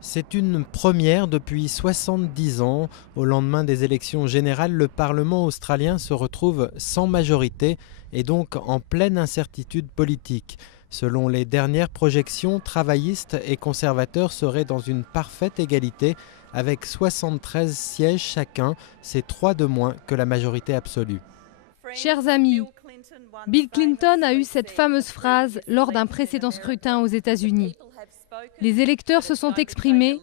C'est une première depuis 70 ans. Au lendemain des élections générales, le Parlement australien se retrouve sans majorité et donc en pleine incertitude politique. Selon les dernières projections, travaillistes et conservateurs seraient dans une parfaite égalité avec 73 sièges chacun. C'est 3 de moins que la majorité absolue. Chers amis, Bill Clinton a eu cette fameuse phrase lors d'un précédent scrutin aux États-Unis. Les électeurs se sont exprimés,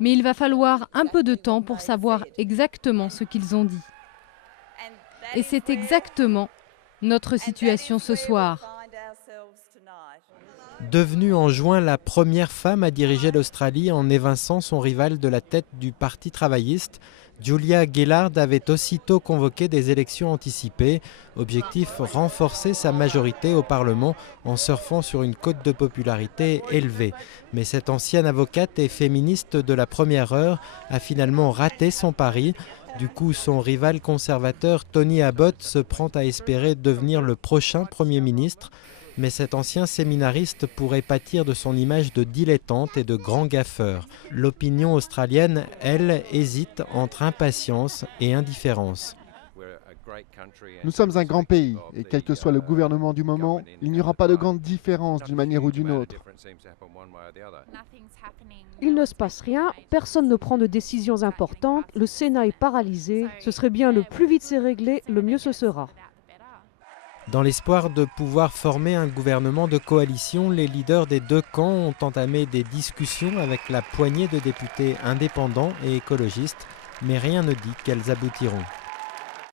mais il va falloir un peu de temps pour savoir exactement ce qu'ils ont dit. Et c'est exactement notre situation ce soir. Devenue en juin la première femme à diriger l'Australie en évinçant son rival de la tête du Parti travailliste, Julia Gillard avait aussitôt convoqué des élections anticipées. Objectif, renforcer sa majorité au Parlement en surfant sur une cote de popularité élevée. Mais cette ancienne avocate et féministe de la première heure a finalement raté son pari. Du coup, son rival conservateur Tony Abbott se prend à espérer devenir le prochain Premier ministre. Mais cet ancien séminariste pourrait pâtir de son image de dilettante et de grand gaffeur. L'opinion australienne, elle, hésite entre impatience et indifférence. Nous sommes un grand pays et quel que soit le gouvernement du moment, il n'y aura pas de grande différence d'une manière ou d'une autre. Il ne se passe rien, personne ne prend de décisions importantes, le Sénat est paralysé. Ce serait bien, le plus vite c'est réglé, le mieux ce sera. Dans l'espoir de pouvoir former un gouvernement de coalition, les leaders des deux camps ont entamé des discussions avec la poignée de députés indépendants et écologistes, mais rien ne dit qu'elles aboutiront.